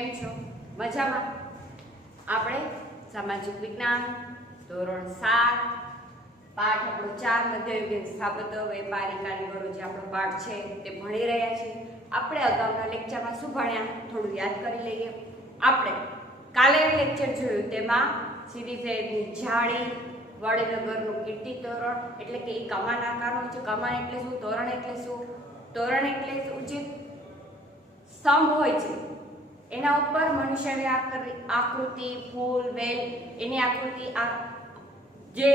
કેમ છો? મજામાં? આપણે સામાજિક વિજ્ઞાન ધોરણ 7 પાઠ આપણો 4 મધ્યયુગીન સ્થાપત્ય વેપારી કારીગરો જે આપણો પાઠ છે તે ભણી રહ્યા છીએ. આપણે અગાઉના લેક્ચરમાં શું ભણ્યા થોડું યાદ કરી લઈએ. આપણે કાલે લેક્ચર જોયું તેમાં સીધી સૈયદની જાળી, વડનગરનું કીર્તિ તોરણ એટલે કે એ કમાન આકારનો છે. કમાન એટલે શું? તોરણ એટલે શું? તોરણ એટલે શું? જે સ્તંભ હોય છે એના ઉપર મનુષ્યની આકૃતિ, ફૂલ, વેલ એની આકૃતિ જે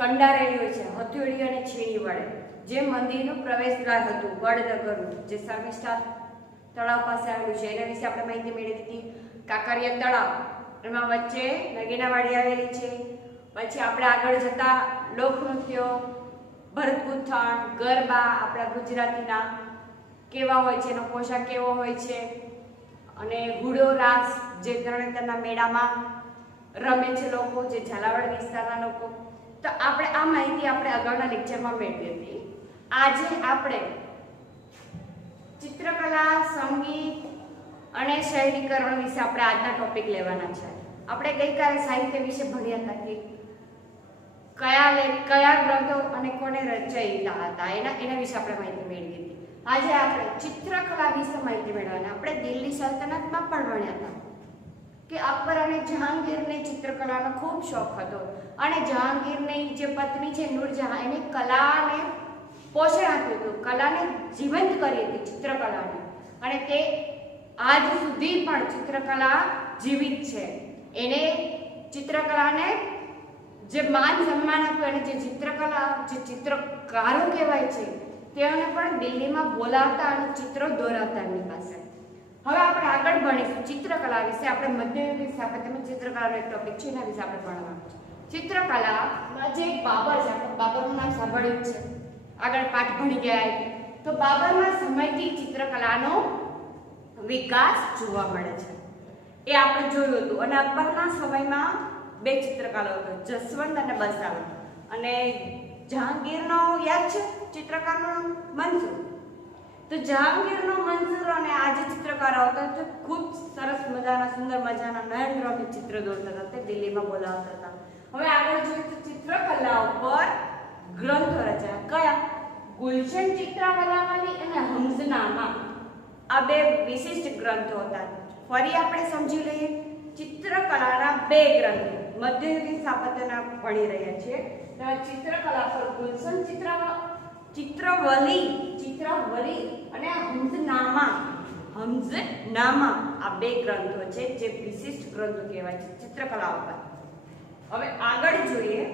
કંડારેલી હોય છે હથોડી અને છીણી વડે, જે મંદિરનું પ્રવેશદ્વાર હતું વડનગરનું, જે શર્મિષ્ઠા તળાવ પાસે આવેલું છે એના વિશે આપણે માહિતી મેળવી હતી. કાંકરિયા તળાવ, એમાં વચ્ચે નગીનાવાડી આવેલી છે. પછી આપણે આગળ જતા લોકનૃત્યો, ભરતગૂંથણ, ગરબા આપણા ગુજરાતીના કેવા હોય છે, એનો પોશાક કેવો હોય છે, અને હુડો રાસ જે તરણેતરના મેળામાં રમે છે લોકો, જે ઝાલાવાડ વિસ્તારના લોકો. તો આપણે આ માહિતી આપણે અગાઉના લેક્ચરમાં મેળવી હતી. આજે આપણે ચિત્રકલા, સંગીત અને શહેરીકરણ વિશે આપણે આજના ટોપિક લેવાના છે. આપણે ગઈકાલે સાહિત્ય વિશે ભણ્યા હતા કે કયા ગ્રંથો અને કોને રચયિતા હતા એના વિશે આપણે માહિતી મેળવી હતી. આજે આપણે ચિત્રકલા વિશે માહિતી મેળવવાના. આપણે દિલ્હી સલ્તનતમાં પણ ભણ્યા હતા કે અકબર અને જહાંગીરને ચિત્રકલાનો ખૂબ શોખ હતો અને જહાંગીરની જે પત્ની છે નૂરજહાં, એને કલાને પોષણ આપ્યું હતું, કલાને જીવંત કરી હતી ચિત્રકલાને, અને તે આજ સુધી પણ ચિત્રકલા જીવિત છે. એને ચિત્રકલાને જે માન સન્માન આપ્યું અને જે ચિત્રકલા જે ચિત્રકારો કહેવાય છે તેઓને પણ દિલ્હીમાં બોલાવતા અને ચિત્રો દોરાવતા એમની પાસે. હવે આપણે આગળ ભણીશું ચિત્રકલા વિશે. આપણે મધ્યયુગીન સ્થાપત્યમાં ચિત્રકલાનો એક ટોપિક છે, એના વિશે આપણે ભણવાનું છે. ચિત્રકલામાં જે બાબર છે, આપણે બાબરનું નામ સાંભળ્યું છે, આગળ પાઠ ભણી ગયા. તો બાબરના સમયથી ચિત્રકલાનો વિકાસ જોવા મળે છે એ આપણે જોયું હતું. અને અકબરના સમયમાં બે ચિત્રકારો હતા, જસવંત અને બસાવન. અને જહાંગીરનો યાદ છે ચિત્રકારનો મંસૂર. તો જહાંગીરનો મંસૂર અને આ જે ચિત્રકારો હતા તે ખૂબ સરસ મજાના સુંદર મજાના નયનરમ્ય ચિત્ર દોરતા હતા, તે દિલ્હીમાં બોલાવતા હતા. હવે આગળ જોઈએ તો ચિત્રકલા ઉપર ગ્રંથો રચાયા. કયા? ગુલશન ચિત્રાવલાવલી અને હંસનામા, આ બે વિશિષ્ટ ગ્રંથો હતા. ફરી આપણે સમજી લઈએ. ચિત્રકલાના બે ગ્રંથો મધ્યયુગીન સ્થાપત્યના ભણી રહ્યા છીએ. ચિત્રકલા પર ગુલશન ચિત્રાવલી અને હંસનામા આ બે ગ્રંથો છે જે વિશિષ્ટ ગ્રંથો કહેવાય છે ચિત્રકલા ઉપર. હવે આગળ જોઈએ.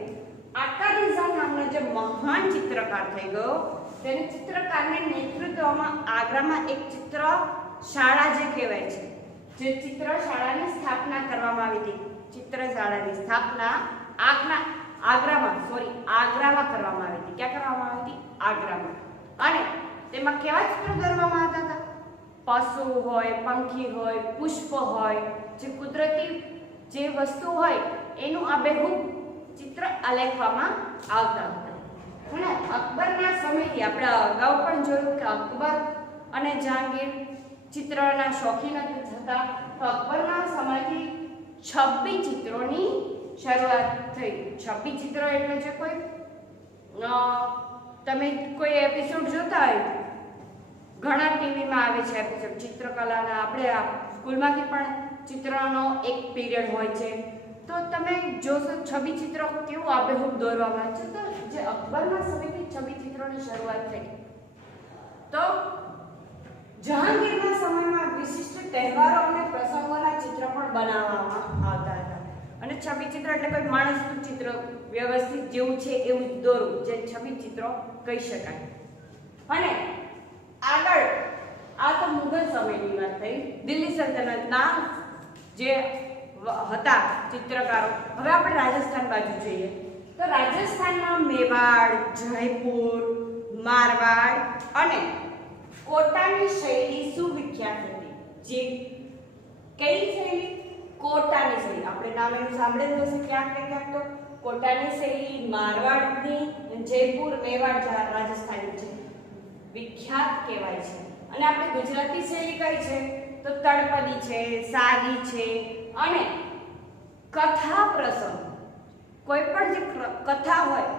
આકારીઝા નામનો જે મહાન ચિત્રકાર થઈ ગયો, તેને ચિત્રકારને નેતૃત્વમાં આગ્રામાં એક ચિત્ર શાળા જે કહેવાય છે, જે ચિત્ર શાળાની સ્થાપના કરવામાં આવી હતી. ચિત્રશાળાની સ્થાપના આગ્રામાં કરવામાં આવી હતી. ક્યાં કરવામાં આવી હતી? આગ્રામાં. અને તેમાં કેવા ચિત્રો દોરવામાં આવતા હતા? પશુ હોય, પંખી હોય, પુષ્પ હોય, જે કુદરતી જે વસ્તુ હોય એનું આબેહૂબ ચિત્ર આલેખવામાં આવતા હતા. અને અકબરના સમયથી આપણે અગાઉ પણ જોયું કે અકબર અને જહાંગીર ચિત્રના શોખીન હતા. તો અકબરના સમયથી છબી ચિત્રોની શરૂઆત થઈ. છબી ચિત્રો એટલે જે તમે કોઈ એપિસોડ જોતા હોય, ઘણા ટીવીમાં આવે છે એપિસોડ ચિત્રકલાના. આપણે સ્કૂલમાંથી પણ ચિત્રનો એક પીરિયડ હોય છે, તો તમે જોશો છબી ચિત્રો કેવું આબેહૂબ દોરવામાં આવે છે. તો જે અકબરના સમયથી છબી ચિત્રોની શરૂઆત થઈ. તો જહાંગીરના સમયમાં વિશિષ્ટ તહેવારો અને પ્રસંગોના ચિત્ર પણ બનાવવામાં આવતા હતા. અને છબી ચિત્ર એટલે કોઈ માણસનું ચિત્ર વ્યવસ્થિત જેવું છે એવું જ દોરવું, જે છબી ચિત્રો કહી શકાય. અને આગળ આ તો મુઘલ સમયની વાત થઈ, દિલ્હી સલ્તનતના જે હતા ચિત્રકારો. હવે આપણે રાજસ્થાન બાજુ જઈએ. તો રાજસ્થાનમાં મેવાડ, જયપુર, મારવાડ અને કોટાની શૈલી સુવિખ્યાત હતી. જે કઈ શૈલી? કોટાની શૈલી. આપણે નામ એનું સાંભળેલું હશે ક્યાંક ને ક્યાંક. તો કોટાની શૈલી, મારવાડની, જયપુર, મેવાડ રાજસ્થાનની છે વિખ્યાત કહેવાય છે. અને આપણે ગુજરાતી શૈલી કઈ છે? તો તળપદી છે, સાદી છે અને કથા પ્રસંગ, કોઈ પણ જે કથા હોય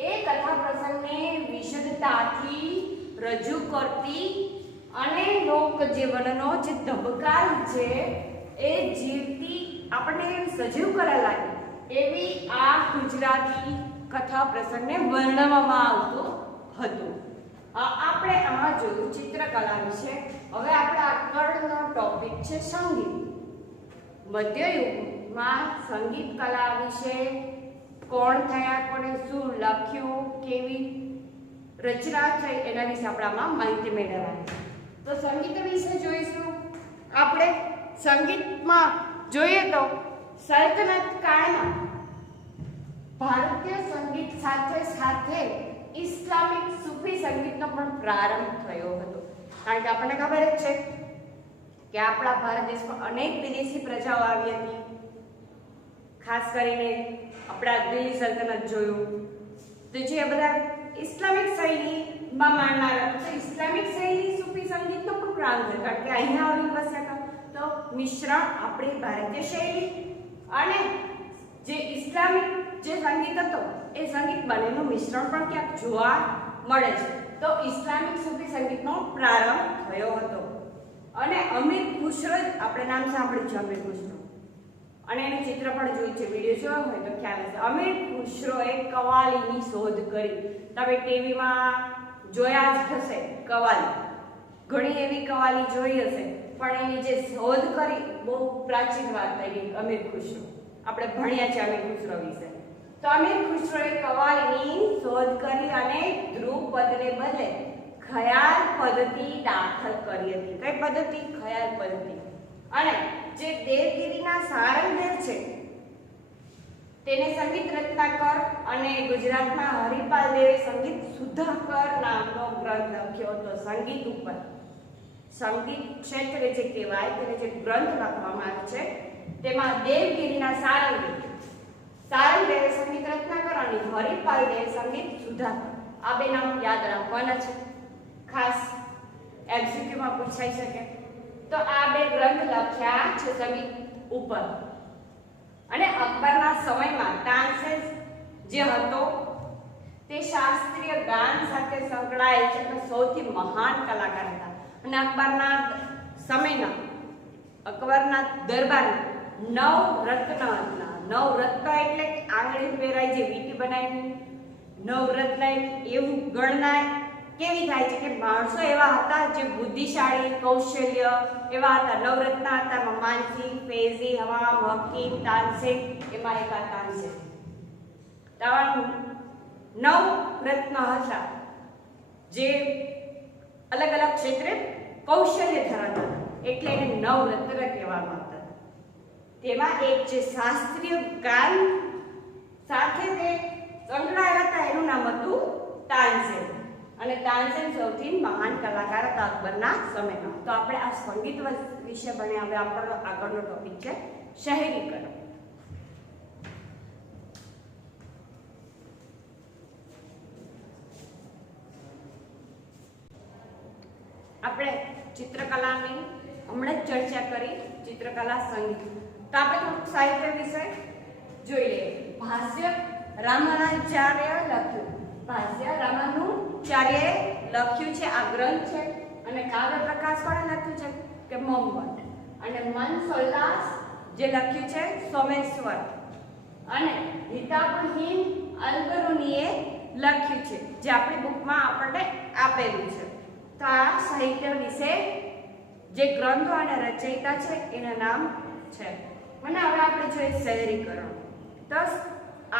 એ કથા પ્રસંગને વિશદતાથી રજૂ કરતી અને લોક જીવનનો જે ધબકાર છે એ જીવતી આપણને સજીવ કરવા લાગે એવી આ ગુજરાતી કથા પ્રસંગને વર્ણવવામાં આવતું હતું. આપણે આમાં જોયું ચિત્રકલા વિશે. હવે આપણે આગળનો ટોપિક છે સંગીત. મધ્યયુગમાં સંગીત કલા વિશે કોણ થયા, કોણે શું લખ્યું, કેવી રચના થઈ એના વિશે આપણે આમાં માહિતી મેળવવાની. તો સંગીત વિશે જોઈશું. આપણે સંગીતમાં જોઈએ તો સલ્તનત કાળમાં ભારતીય સંગીત સાથે સાથે ઇસ્લામિક સૂફી સંગીતનો પણ પ્રારંભ થયો હતો. કારણ કે આપણને ખબર જ છે કે આપણા ભારત દેશમાં અનેક વિદેશી પ્રજાઓ આવી હતી. ખાસ કરીને આપણા દિલ્હી સલ્તનત જોયું તો જે બધા ઇસ્લામિક શૈલીમાં માનનાર હતા. તો ઇસ્લામિક શૈલી સૂફી સંગીતનો પણ પ્રારંભ થયો. કારણ કે અહીંયા આવી વસ્યા તો મિશ્રણ આપણી ભારતીય શૈલી અને જે ઇસ્લામિક જે સંગીત હતો એ સંગીત બંનેનું મિશ્રણ પણ ક્યાંક જોવા મળે છે. તો ઇસ્લામિક સૂફી સંગીતનો પ્રારંભ થયો હતો. અને અમીર ખુશરો, આપણે નામ સાંભળ્યું છે અમીર ખુશરો, અને એનું ચિત્ર પણ જોયું છે, વિડીયો જોયો હોય તો ખ્યાલ હશે. અમીર ખુશરોએ કવાલીની શોધ કરી. તમે ટીવીમાં જોયા જ હશે કવાલી, ઘણી એવી કવાલી જોઈ હશે, પણ એની જે શોધ કરી બહુ પ્રાચીન વાત થઈ અમીર ખુશરો. આપણે ભણ્યા છે અમીર ખુશરો વિશે. તો અમીર ખુશરોએ કવાલીની શોધ કરી અને ધ્રુપદને બદલે ખયાલ પદ્ધતિ દાખલ કરી હતી. કઈ પદ્ધતિ? ખયાલ પદ્ધતિ. અને જે દેવગીરીના સારંગદેવ છે તેને સંગીત રત્નાકર અને ગુજરાતના હરિપાલ દેવે સંગીત સુધાકર નામનો ગ્રંથ લખ્યો હતો. સંગીત ઉપર, સંગીત ક્ષેત્રે જે કહેવાય તેને જે ગ્રંથ લખવામાં આવ્યો છે તેમાં દેવગીરીના સારંગદેવે સંગીત રત્નાકર અને હરિપાલ દેવે સંગીત સુધાકર, આ બે નામ યાદ રાખવાના છે. ખાસ એમસીક્યુમાં પૂછાઈ શકે. તો આ બે ગ્રંથ લખ્યા છે સંગીત ઉપર. અને અકબરના સમયમાં તાનસેન જે હતો તે શાસ્ત્રીય ગાન સાથે સંકળાયેલ છે અને સૌથી મહાન કલાકાર હતા. અને અકબરના દરબારમાં 9 રત્ન હતા. 9 રત્ન એટલે આંગળી પહેરાય જે વીંટી બનાવી 9 રત્ન એવું ગણના કેવી થાય છે કે માણસો એવા હતા જે બુદ્ધિશાળી, કૌશલ્ય એવા હતા. 9 રત્ન હતા. માનસિંહ, ફૈઝી, હવામ, હકીમ, તાનસેન, એમાં એક તાનસેન. 9 રત્ન હતા જે અલગ અલગ ક્ષેત્રે કૌશલ્ય ધરાવતા હતા, એટલે એને 9 રત્ન કહેવામાં આવતા. તેમાં એક જે શાસ્ત્રીય ગાન સાથે તે સંકળાયેલા હતા એનું નામ હતું તાનસેન. અને તાનસેન સૌથી મહાન કલાકાર હતા અકબરના સમયમાં. તો આપણે આ સંગીત વિશે ભણ્યા. હવે આપણો આગળનો ટોપિક છે શહેરીકરણ. આપણે ચિત્રકલાની હમણાં જ ચર્ચા કરી, ચિત્રકલા સંગીત. તો આપણે થોડુંક સાહિત્ય વિશે જોઈ લઈએ. ભાષ્ય રામાનુજાચાર્ય લખ્યું. ભાષ્ય રામાનુજાચાર્યએ લખ્યું છે. આ ગ્રંથ છે. અને કાવ્ય પ્રકાશ કોણે લખ્યું છે કે મોહમ્મદ. અને મનસોલ્લાસ જે લખ્યું છે સોમેશ્વર. અને હિતાબુલ હિંદ અલબરુનીએ લખ્યું છે, જે આપણી બુકમાં આપણને આપેલું છે. તો આ સાહિત્ય વિશે જે ગ્રંથો અને રચયિતા છે એના નામ છે. અને હવે આપણે જોઈએ શહેરીકરણ. તો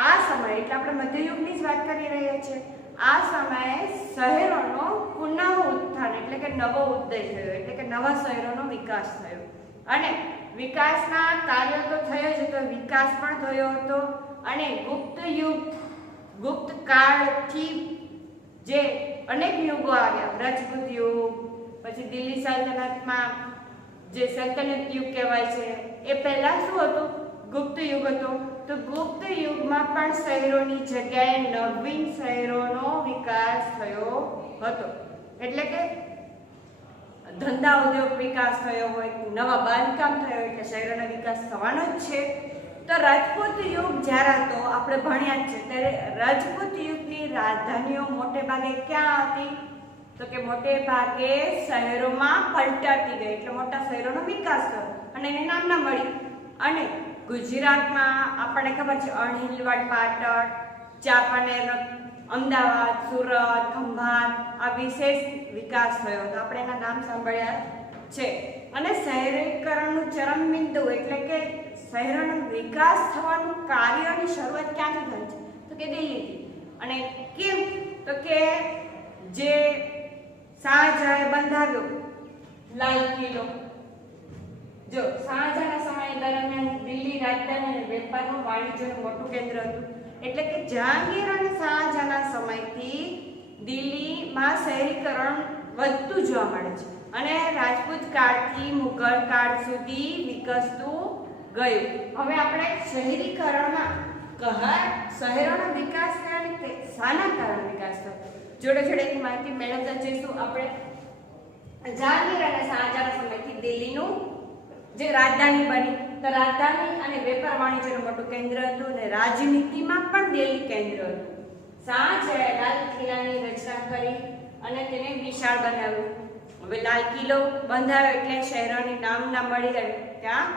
આ સમય એટલે આપણે મધ્યયુગની જ વાત કરી રહ્યા છીએ. આ સમયે શહેરોનો પુનઃ ઉત્થાન એટલે કે નવો ઉદય થયો, એટલે કે નવા શહેરોનો વિકાસ થયો. અને વિકાસના કાર્યો તો થયો જ હતો, વિકાસ પણ થયો હતો. અને ગુપ્ત કાળથી જે અનેક યુગો આવ્યા, રાજપૂત યુગ, પછી દિલ્હી સલ્તનતમાં જે સલ્તનત યુગ કહેવાય છે એ પહેલા શું હતું? ગુપ્ત યુગ હતો. તો ગુપ્ત યુગમાં પણ શહેરોની જગ્યાએ નવીન શહેરોનો વિકાસ થયો હતો. એટલે કે ધંધા ઉદ્યોગ વિકાસ થયો હોય, નવા બાંધકામ થયો હોય એટલે શહેરોનો વિકાસ થવાનો જ છે. તો રાજપૂત યુગ જ્યારે હતો, આપણે ભણ્યા જ છે, ત્યારે રાજપૂત યુગની રાજધાનીઓ મોટે ભાગે ક્યાં હતી? તો કે મોટે ભાગે શહેરોમાં પલટાતી ગઈ, એટલે મોટા શહેરોનો વિકાસ થયો અને એને નામના મળી. અને ગુજરાતમાં આપણને ખબર છે અણહિલવાડ, પાટણ, ચાંપાનેર, અમદાવાદ, સુરત, ખંભાત આ વિશેષ વિકાસ થયો તો આપણે એના નામ સાંભળ્યા છે. અને શહેરીકરણનું ચરમબિંદુ એટલે કે શહેરોનો વિકાસ થવાનું કાર્યની શરૂઆત ક્યાંથી થઈ છે? તો કે દિલ્હીથી. અને કેમ? તો કે જે શાહજહાએ બંધાવ્યો લાલ કિલ્લો, જો શાહજહાંના સમય દરમિયાન દિલ્હી રાજધાની અને વેપારનું વાણિજ્યનું મોટું કેન્દ્ર હતું. એટલે કે જહાંગીર અને શાહજહાંના સમયથી દિલ્હીમાં શહેરીકરણ વધતું જોવા મળે છે અને રાજપૂત કાળથી મુઘલ કાળ સુધી વિકસતું ગયું. હવે આપણે શહેરીકરણમાં શહેરોનો વિકાસ થયો, શાના કારણે વિકાસ થયો, જોડે જોડે એની માહિતી મેળવતા જઈશું. આપણે જહાંગીર અને શાહજહાંના સમયથી દિલ્હીનું જે રાજધાની બની, તો રાજધાની અને વેપાર વાણિજ્યનું મોટું કેન્દ્ર હતું અને રાજનીતિમાં પણ દિલ્હી કેન્દ્ર હતું. શાહજહાએ લાલ કિલ્લાની રચના કરી અને તેને વિશાળ બનાવ્યું. હવે લાલ કિલ્લો બંધાવ્યો એટલે શહેરોની નામના મળી અને ત્યાં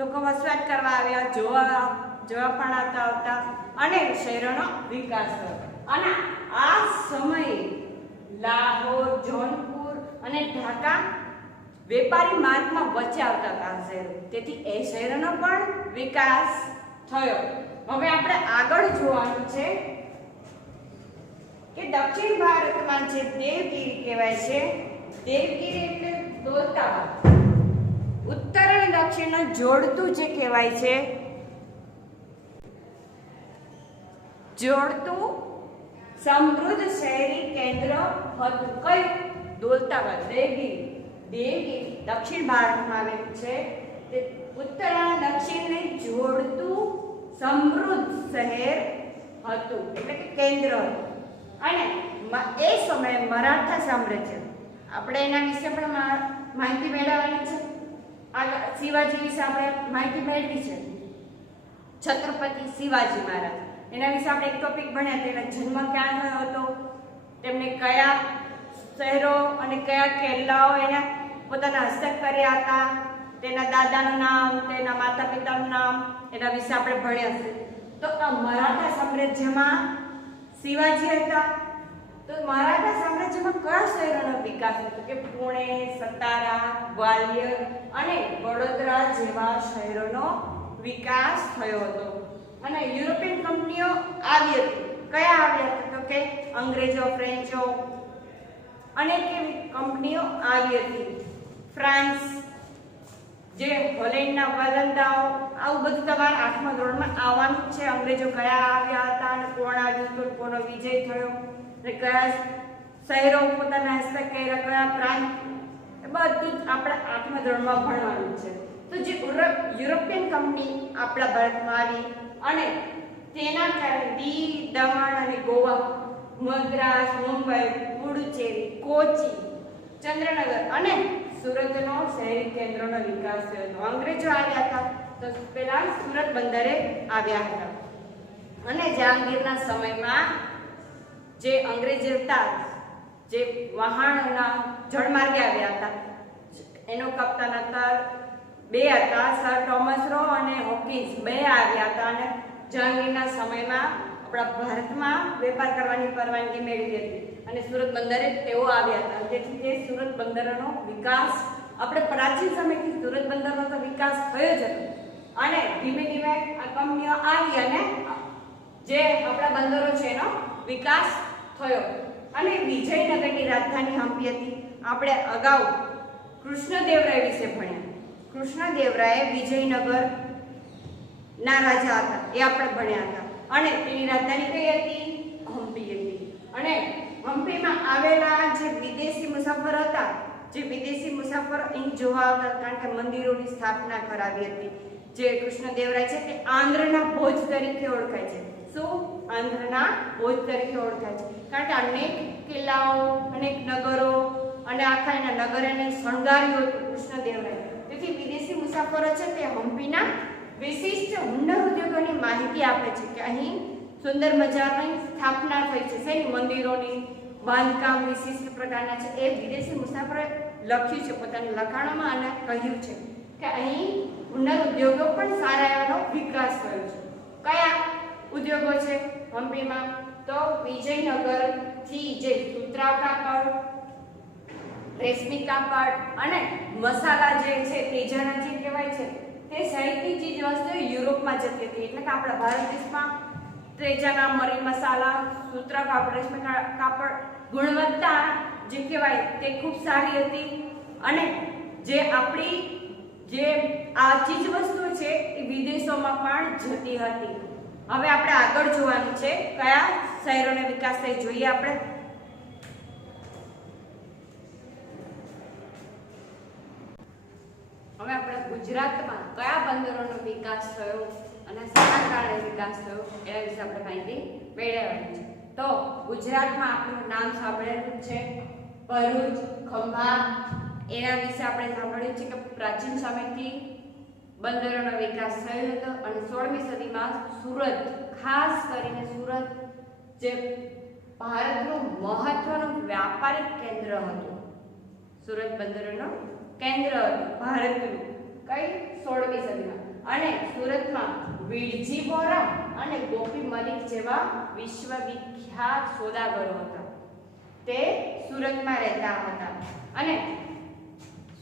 લોકો વસવાટ કરવા આવ્યા, જોવા પણ આવતા અને શહેરોનો વિકાસ થયો. અને આ સમયે લાહોર, જોનપુર અને ઢાકા વેપારી માર્ગમાં વચ્ચે આવતા હતા શહેરો, તેથી એ શહેરોનો પણ વિકાસ થયો. હવે આપણે આગળ જોવાનું છે કે દક્ષિણ ભારતમાં જે દેવગીરી કહેવાય છે, દેવગીરી એટલે દોલતાબાદ, ઉત્તર અને દક્ષિણને જોડતું જે કહેવાય છે, જોડતું સમૃદ્ધ શહેરી કેન્દ્ર હતું. કયું? દોલતાબાદ, દેવગીરી. દેવગીરી દક્ષિણ ભારતમાં આવેલું છે. તે ઉત્તર અને દક્ષિણને જોડતું સમૃદ્ધ શહેર હતું, એટલે કે કેન્દ્ર હતું. અને એ સમયે મરાઠા સામ્રાજ્ય, આપણે એના વિશે પણ માહિતી મેળવવાની છે. શિવાજી વિશે આપણે માહિતી મેળવી છે. છત્રપતિ શિવાજી મહારાજ, એના વિશે આપણે એક ટોપિક ભણ્યા. તેનો જન્મ ક્યાં થયો હતો, તેમને કયા શહેરો અને કયા કિલ્લાઓ એને પોતાના હસ્તક કર્યા હતા, તેના દાદાનું નામ, તેના માતા પિતાનું નામ, એના વિશે આપણે ભણ્યા છે. તો આ મરાઠા સામ્રાજ્યમાં શિવાજી હતા. તો મરાઠા સામ્રાજ્યમાં કયા શહેરોનો વિકાસ હતો? કે પુણે, સતારા, ગ્વાલિયર અને વડોદરા જેવા શહેરોનો વિકાસ થયો હતો. અને યુરોપિયન કંપનીઓ આવી હતી. કયા આવ્યા હતા? તો કે અંગ્રેજો, ફ્રેન્ચો, અનેક એવી કંપનીઓ આવી હતી. ફ્રાન્સ, જે હોલેન્ડના વલંદાઓ, આવું બધું તમારે 8મા ધોરણમાં આવવાનું છે. અંગ્રેજો કયા આવ્યા હતા અને કોણ આવ્યું હતું, કોનો વિજય થયો અને કયા શહેરો પોતાના હસ્તક કર્યા, કયા પ્રાંત, એ બધું જ આપણે 8મા ધોરણમાં ભણવાનું છે. તો જે યુરોપિયન કંપની આપણા ભારતમાં આવી અને તેના કારણે દીવ, દમણ અને ગોવા, મદ્રાસ, મુંબઈ, પુડુચેરી, કોચી, ચંદ્રનગર અને સુરતનો શહેરી કેન્દ્રોનો વિકાસ થયો હતો. અંગ્રેજો આવ્યા હતા તો પહેલા સુરત બંદરે આવ્યા હતા. અને જહાંગીરના સમયમાં જે અંગ્રેજો હતા, જે વહાણના જળમાર્ગે આવ્યા હતા, એનો કપ્તાન હતા બે હતા, સર થોમસ રો અને હોકિન્સ, બે આવ્યા હતા. અને જહાંગીરના સમયમાં આપણા ભારતમાં વેપાર કરવાની પરવાનગી મેળવી હતી અને સુરત બંદરે તેઓ આવ્યા હતા. તેથી તે સુરત બંદરનો વિકાસ, આપણે પ્રાચીન સમયથી સુરત બંદરનો તો વિકાસ થયો જ હતો. અને ધીમે ધીમે આ કંપનીઓ આવી અને જે આપણા બંદરો છે એનો વિકાસ થયો. અને વિજયનગરની રાજધાની હમ્પી હતી. આપણે અગાઉ કૃષ્ણદેવરાય વિશે ભણ્યા. કૃષ્ણદેવરાય વિજયનગર ના રાજા હતા, એ આપણે ભણ્યા હતા. અને તેની રાજધાની કઈ હતી? હમ્પી હતી. અને હમ્પીમાં આવેલા જે વિદેશી મુસાફર હતા, જે વિદેશી મુસાફર અહીં જોવા આવતા, કારણ કે મંદિરોની સ્થાપના કરાવી હતી. જે કૃષ્ણદેવરાય છે તે આંધ્રના ભોજ તરીકે ઓળખાય છે. શું? આંધ્રના ભોજ તરીકે ઓળખાય છે, કારણ કે અનેક કિલ્લાઓ, અનેક નગરો અને આખા એના નગર એને શણગાર્યું હતું કૃષ્ણદેવરાય. તેથી વિદેશી મુસાફરો છે તે હમ્પીના વિશિષ્ટ હુન્નર ઉદ્યોગોની માહિતી આપે છે કે અહીં સુંદર મજાની સ્થાપના થઈ છે. શેની? મંદિરોની બાંધકામ વિશિષ્ટ પ્રકારના છે. એ વિદેશી મુસાફરોએ લખ્યું છે પોતાના લખાણોમાં અને કહ્યું છે કે અહીં હુન્નર ઉદ્યોગો પણ સારા એવાનો વિકાસ થયો છે. કયા ઉદ્યોગો છે હમ્પીમાં? તો વિજયનગર થી જે સુતરાઉ કાપડ, રેશમી કાપડ અને મસાલા જે છે તેજાના જે કહેવાય છે તે સહિતની ચીજ વસ્તુઓ યુરોપમાં જતી હતી. એટલે કે આપણા ભારત દેશમાં તેજાના, મરી મસાલા, સુતરાઉ કાપડ, રેશમી કાપડ ગુણવત્તા જે કહેવાય તે ખૂબ સારી હતી અને જે આપણી જે આ ચીજ વસ્તુઓ છે એ વિદેશોમાં પણ જતી હતી. હવે આપણે આગળ જોવાનું છે કયા શહેરોનો વિકાસ થઈ જોઈએ આપણે. હવે આપણે ગુજરાતમાં કયા બંદરોનો વિકાસ થયો અને શાના કારણે વિકાસ થયો એના વિશે આપણે માહિતી મેળવવાની છે. તો ગુજરાતમાં આપણું નામ સાંભળેલું છે ભરૂચ, ખંભા. એના વિશે આપણે સાંભળ્યું છે કે પ્રાચીન સમયથી બંદરોનો વિકાસ થયો હતો અને 16મી સદીમાં સુરત, ખાસ કરીને સુરત જે ભારતનું મહત્વનું વ્યાપારિક કેન્દ્ર હતું. સુરત બંદરનું કેન્દ્ર હતું ભારતનું. કઈ? 16મી સદીમાં. અને સુરતમાં વિરજી વોરા અને ગોપી મલિક જેવા વિશ્વવિખ્યાત સોદાગરો હતા. તે સુરતમાં રહેતા હતા અને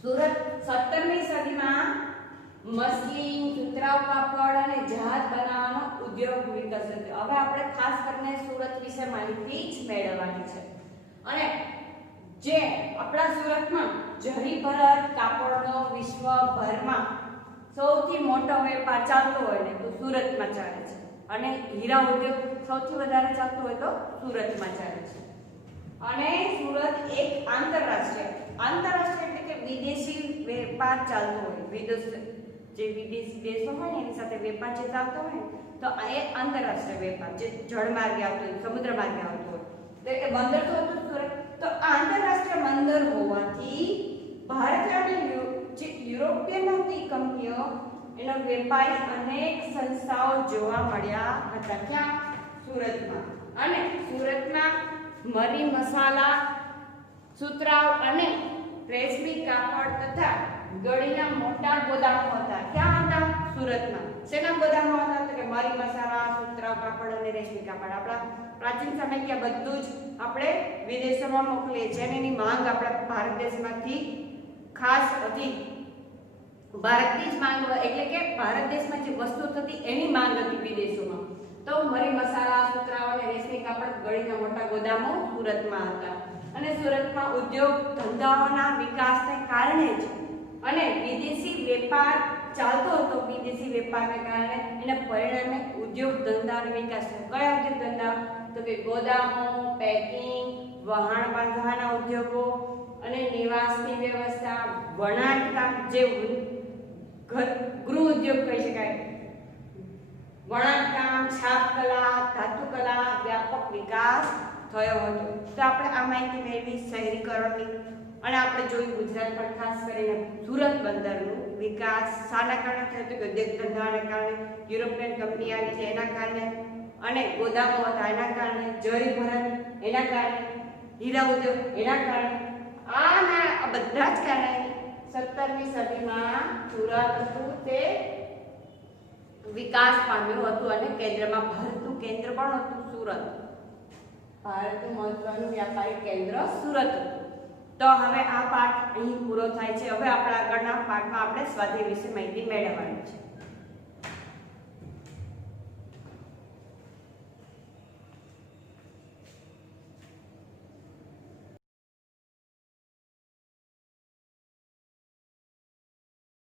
સુરત 17મી સદીમાં મસલિન, સુતરાઉ કાપડ અને જહાજ બનાવવાનો ઉદ્યોગ વિકસ્યો થયો. હવે આપણે ખાસ કરીને સુરત વિશે માહિતી જ મેળવવાની છે. અને જે આપણા સુરતમાં જરી ભરત કાપડનો વિશ્વભરમાં સૌથી મોટો વેપાર ચાલતો હોય ને તો સુરતમાં ચાલે છે અને હીરા ઉદ્યોગ સૌથી વધારે ચાલતો હોય તો સુરતમાં ચાલે છે. અને સુરત એક આંતરરાષ્ટ્રીય એટલે કે વિદેશી વેપાર ચાલતો હોય. જે વિદેશી દેશો હોય એની સાથે વેપાર જે ચાલતો હોય તો એ આંતરરાષ્ટ્રીય વેપાર જે જળ માર્ગે આવતો હોય, સમુદ્ર માર્ગે આવતો હોય તો એ બંદર તો હતું સુરત. તો આંતરરાષ્ટ્રીય બંદર હોવાથી ભારત અને જે યુરોપિયન હતી કંપનીઓ એનો વેપારી અનેક સંસ્થાઓ જોવા મળ્યા હતા. ક્યાં? સુરતમાં. અને સુરતમાં મરી મસાલા, સુતરાઉ અને રેશમી કાપડ તથા ગળીના મોટા ગોદામો હતા. ક્યાં હતા? સુરતમાં. શેના ગોદામો હતા? તો કે મરી મસાલા, સુતરાઉ કાપડ અને રેશમી કાપડ. આપણા પ્રાચીન સમયથી બધું જ આપણે વિદેશોમાં મોકલીએ છીએ અને એની માંગ આપણા ભારત દેશમાંથી ખાસ હતી. ભારતની જ માંગ એટલે કે ભારત દેશમાં જે વસ્તુ થતી એની માંગ હતી વિદેશોમાં. તો મરી મસાલા, સુતરાઉ અને રેશમી કાપડ ગળીના મોટા ગોદામો સુરતમાં હતા. અને સુરતમાં ઉદ્યોગ ધંધાઓના વિકાસને કારણે જ અને વિદેશી વેપાર ચાલતો હતો. વિદેશી વેપારને કારણે એના પરિણામે ઉદ્યોગ ધંધાનો વિકાસ થયો. કયા ઉદ્યોગ ધંધા? તો કે ગોદામો, પેકિંગ, વહાણ બાંધવાના ઉદ્યોગો અને નિવાસની વ્યવસ્થા, વણાટકામ જે ગૃહ ઉદ્યોગ કહી શકાય, વણાટકામ, છાપકલા, ધાતુકલા વ્યાપક વિકાસ થયો હતો. તો આપણે આ માહિતી મેળવી શહેરીકરણની અને આપણે જોયું ગુજરાત પર ખાસ કરીને સુરત બંદરનું વિકાસ શાના કારણે થયો તો કે ઉદ્યોગ ધંધાના કારણે, યુરોપિયન કંપની આવી છે એના કારણે અને ગોદામો હતા એના કારણે, જરી ભરત એના કારણે, હીરા ઉદ્યોગ એના કારણે. આ બધા જ કારણે 17મી સદીમાં સુરત હતું તે વિકાસ પામ્યું હતું અને કેન્દ્રમાં ભારતનું કેન્દ્ર પણ હતું સુરત. ભારતનું મહત્વનું વ્યાપારિક કેન્દ્ર સુરત હતું. તો હવે આ પાઠ અહીં પૂરો થાય છે. હવે આપણા આગળના પાઠમાં આપણે સ્વાધ્યાય વિશે માહિતી મેળવવાની છે.